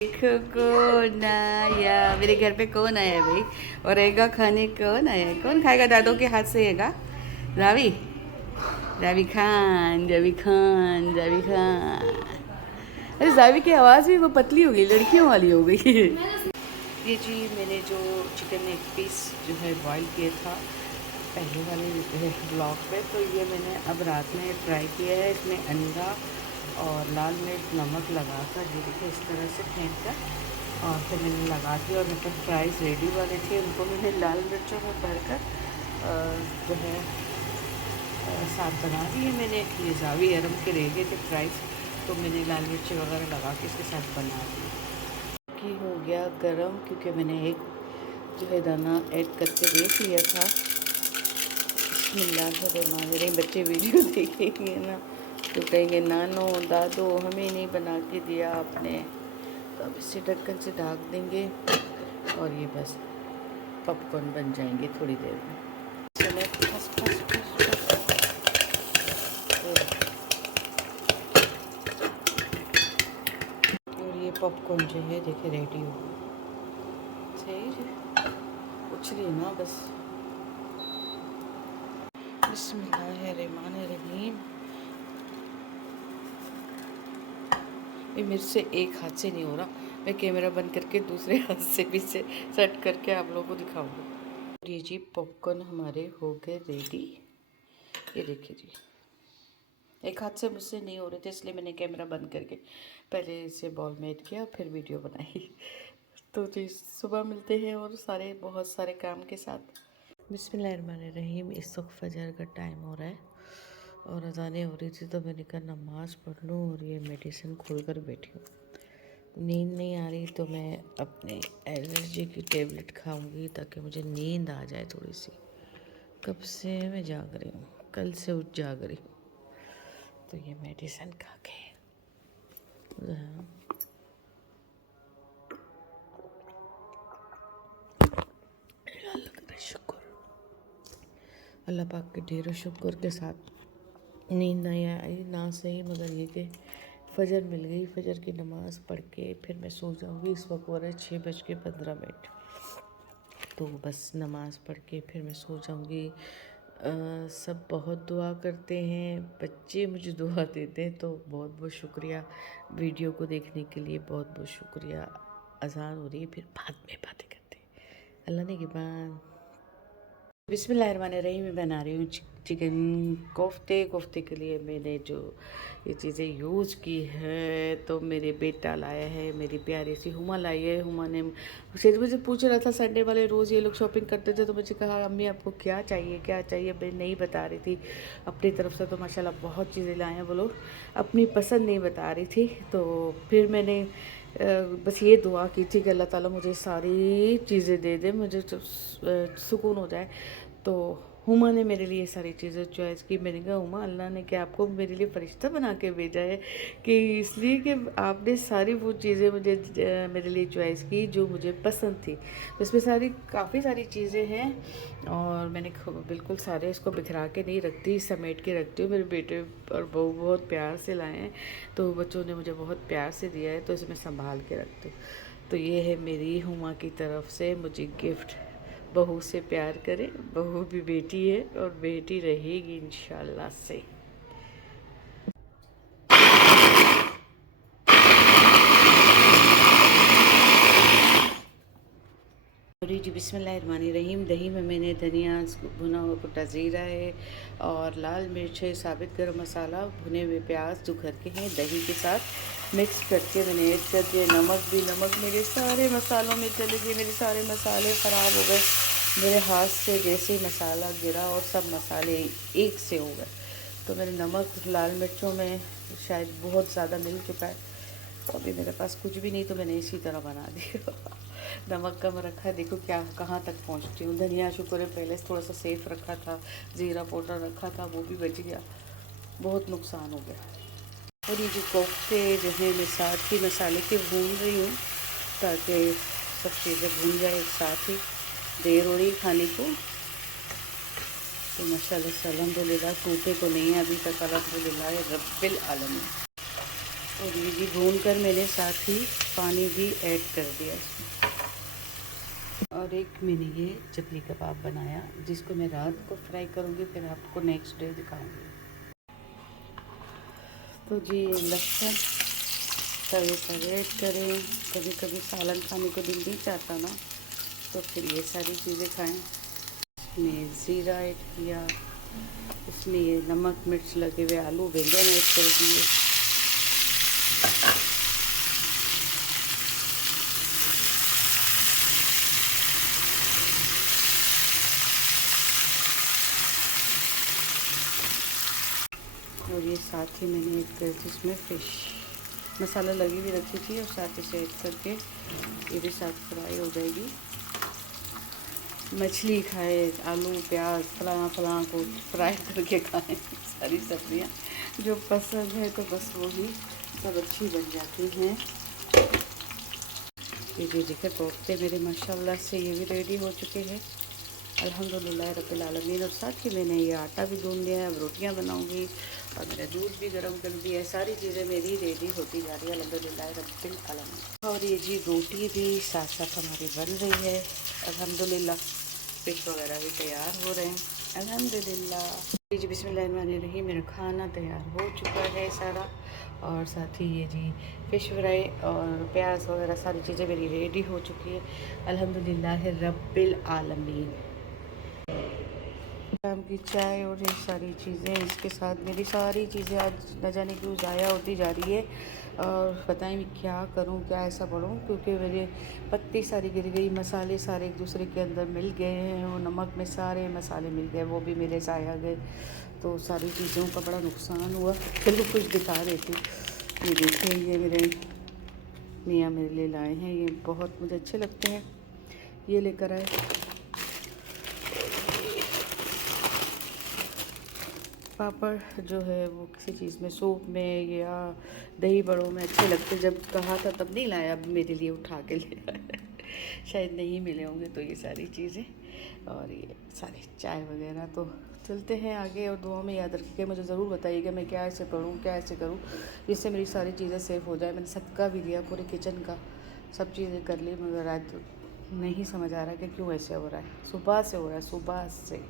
देखो कौन आया मेरे घर पे, कौन आया भाई। और रहेगा खाने, कौन आया, कौन खाएगा दादों के हाथ से हैगा। रावी, रावी खान, जावी खान, जावी खान। अरे जावी की आवाज़ भी वो पतली हो गई, लड़कियों वाली हो गई। ये जी मैंने जो चिकन एक पीस जो है बॉईल किया था पहले वाले ब्लॉग पे, तो ये मैंने अब रात में ट्राई किया है। इसमें अंडा और लाल मिर्च नमक लगा कर ये देखिए इस तरह से फेंक कर, और फिर मैंने लगा दी। और मतलब फ्राइज़ रेडी वाले थे, उनको मैंने लाल मिर्चों में भर कर जो है साथ बना दिए मैंने। ये जावी अरम के रह गए थे फ्राइज़, तो मैंने लाल मिर्ची वगैरह लगा के इसके साथ बना दिए। कि हो गया गरम, क्योंकि मैंने एक जो है दाना ऐड करके देख लिया था। बिस्मिल्लाहिर्रहमानिर्रहीम। बच्चे वीडियो देखेंगे ना तो कहेंगे नानो दादो हमें नहीं बना के दिया आपने। तो अब इसे ढक्कन से ढक देंगे और ये बस पॉपकॉर्न बन जाएंगे थोड़ी देर में। चले फस फस फस और ये पॉपकॉर्न जो है देखिए रेडी हो गया। सही है, उछली ना बस। बिस्मिल्लाहिर्रहमानिर्रहीम। ये मेरे से एक हाथ से नहीं हो रहा, मैं कैमरा बंद करके दूसरे हाथ से भी से सेट करके आप लोगों को दिखाऊंगी। ये जी पॉपकॉर्न हमारे हो गए रेडी। ये देखिए जी, एक हाथ से मुझसे नहीं हो रहे थे, इसलिए मैंने कैमरा बंद करके पहले इसे बॉल में ऐड किया फिर वीडियो बनाई। तो जी सुबह मिलते हैं और बहुत सारे काम के साथ। बिस्मिल्लाहिर्रहमानिर्रहीम। इस वक्त फजर का टाइम हो रहा है और अज़ानें हो रही थी, तो मैंने कहा नमाज़ पढ़ लूँ और ये मेडिसिन खोल कर बैठी हूँ। नींद नहीं आ रही तो मैं अपने एलर्जी की टेबलेट खाऊंगी ताकि मुझे नींद आ जाए थोड़ी सी। कब से मैं जाग रही हूँ, कल से जाग रही हूँ, तो ये मेडिसिन खा के शुक्र, अल्लाह पाक के ढेरों शुक्र के साथ नींद नहीं आई ना सही, मगर ये कि फजर मिल गई। फजर की नमाज़ पढ़ के फिर मैं सो जाऊँगी। इस वक्त हो रहा है 6:15, तो बस नमाज़ पढ़ के फिर मैं सो जाऊँगी। सब बहुत दुआ करते हैं, बच्चे मुझे दुआ देते हैं, तो बहुत बहुत शुक्रिया। वीडियो को देखने के लिए बहुत बहुत शुक्रिया। अज़ान हो रही है, फिर बाद में बातें करते हैं। अल्लाह ने के बाद बिस्मिल्लाहिर्रहमानिर्रहीम। मैं बना रही हूँ चिकन कोफ्ते के लिए मैंने जो ये चीज़ें यूज़ की है, तो मेरे बेटा लाया है, मेरी प्यारी सी हुमा लाई है। हुमा ने सिर्फ मुझे पूछ रहा था, संडे वाले रोज़ ये लोग शॉपिंग करते थे, तो मुझे कहा अम्मी आपको क्या चाहिए क्या चाहिए, मैं नहीं बता रही थी अपनी तरफ से। तो माशाल्लाह बहुत चीज़ें लाए हैं वो लोग, अपनी पसंद नहीं बता रही थी। तो फिर मैंने बस ये दुआ की थी कि अल्लाह ताला मुझे सारी चीज़ें दे दे, मुझे सुकून हो जाए। तो हुमा ने मेरे लिए सारी चीज़ें चॉइस की। मैंने कहा हुमा अल्लाह ने क्या आपको मेरे लिए फ़रिश्ता बना के भेजा है कि इसलिए कि आपने सारी वो चीज़ें मुझे मेरे लिए चॉइस की जो मुझे पसंद थी। तो इसमें काफ़ी सारी चीज़ें हैं और मैंने बिल्कुल सारे इसको बिखरा के नहीं रखती, समेट के रखती हूँ। मेरे बेटे और बहू बहुत प्यार से लाए हैं, तो बच्चों ने मुझे बहुत प्यार से दिया है, तो इसे मैं संभाल के रखती हूँ। तो ये है मेरी हुमा की तरफ से मुझे गिफ्ट। बहू से प्यार करें, बहू भी बेटी है और बेटी रहेगी इंशाल्लाह से। जी बिस्मिल्लाहिर्रहमानिर्रहीम। दही में मैंने धनिया भुना हुआ कुटा ज़ीरा है और लाल मिर्च है, साबित गरम मसाला, भुने हुए प्याज जो घर के हैं, दही के साथ मिक्स करके मैंने ऐड कर दिया। नमक मेरे सारे मसालों में चले गए, मेरे सारे मसाले ख़राब हो गए मेरे हाथ से, जैसे मसाला गिरा और सब मसाले एक से हो गए। तो मैंने नमक लाल मिर्चों में शायद बहुत ज़्यादा मिल चुका है, तो अभी मेरे पास कुछ भी नहीं, तो मैंने इसी तरह बना दिया। नमक कम रखा है, देखो क्या कहाँ तक पहुँचती हूँ। धनिया शुक्र है पहले से थोड़ा सा सेफ रखा था, ज़ीरा पाउडर रखा था वो भी बच गया, बहुत नुकसान हो गया। और ये जो कोफ्ते जो है मैं साथ ही मसाले के भून रही हूँ ताकि सब चीज़ें भून जाए एक साथ ही। देर हो रही खाने को, तो माशाल्लाह से अल्हम्दुलिल्लाह टूटे तो नहीं है अभी तक, अल्हम्दुलिल्लाह रब्बिल आलमीन। और ये भी भून कर मैंने साथ ही पानी भी ऐड कर दिया इसमें। और एक मैंने ये चपली कबाब बनाया जिसको मैं रात को फ्राई करूँगी, फिर आपको नेक्स्ट डे दिखाऊँगी। तो जी ये लहसुन तवे पर ऐड करें। कभी कभी सालन खाने को दिल नहीं चाहता ना, तो फिर ये सारी चीज़ें खाएं। इसमें ज़ीरा ऐड किया, इसमें ये नमक मिर्च लगे हुए आलू बैंगन ऐड कर दिए। और ये साथ ही मैंने एक जिसमें फ़िश मसाला लगी हुई रखी थी और साथ इसे ऐड करके ये भी साथ फ्राई हो जाएगी। मछली खाए, आलू प्याज फलां को फ्राई करके खाएं। सारी सब्जियां जो पसंद है तो बस वो ही सब अच्छी बन जाती हैं। ये देखिए कोफ्ते मेरे माशाल्लाह से ये भी रेडी हो चुके हैं अल्हम्दुलिल्लाह रब्बिल आलमीन। और साथ ही मैंने ये आटा भी गूंद लिया है, अब रोटियां बनाऊंगी और मेरा दूध भी गर्म कर दिया है। सारी चीज़ें मेरी रेडी होती जा रही है अल्हम्दुलिल्लाह रब्बिल आलमीन। और ये जी रोटी भी साथ साथ हमारी बन रही है अल्हम्दुलिल्लाह। फिश वगैरह भी तैयार हो रहे हैं अल्हम्दुलिल्लाह। जी बिस्मिल्लाहिर्रहमानिर्रहीम, मेरा खाना तैयार हो चुका है सारा। और साथ ही ये जी फ़िश फ्राई और प्याज वगैरह सारी चीज़ें मेरी रेडी हो चुकी है अल्हम्दुलिल्लाह रब्बिल आलमीन। शाम की चाय और ये सारी चीज़ें इसके साथ मेरी सारी चीज़ें आज न जाने क्यों ज़ाया होती जा रही है। और बताएं मैं क्या करूं, क्या ऐसा पढ़ूं, क्योंकि मेरे पत्ती सारी गिर गई, मसाले सारे एक दूसरे के अंदर मिल गए हैं और नमक में सारे मसाले मिल गए, वो भी मेरे ज़ाया गए। तो सारी चीज़ों का बड़ा नुकसान हुआ। चलो कुछ दिखा देती। ये देखिए ये मेरे मियाँ मेरे लिए लाए हैं, ये बहुत मुझे अच्छे लगते हैं, ये लेकर आए। पापड़ जो है वो किसी चीज़ में, सूप में या दही बड़ों में अच्छे लगते। जब कहा था तब नहीं लाया, अब मेरे लिए उठा के ले आया। शायद नहीं मिले होंगे तो ये सारी चीज़ें और ये सारी चाय वगैरह। तो चलते हैं आगे और दुआ में याद रखिए, मुझे ज़रूर बताइएगा मैं क्या ऐसे पढ़ूँ, क्या ऐसे करूँ जिससे मेरी सारी चीज़ें सेफ़ हो जाए। मैंने सदका भी दिया पूरे किचन का, सब चीज़ें कर ली, मगर आज नहीं समझ आ रहा कि क्यों ऐसे हो रहा है। सुबह से हो रहा है, सुबह से।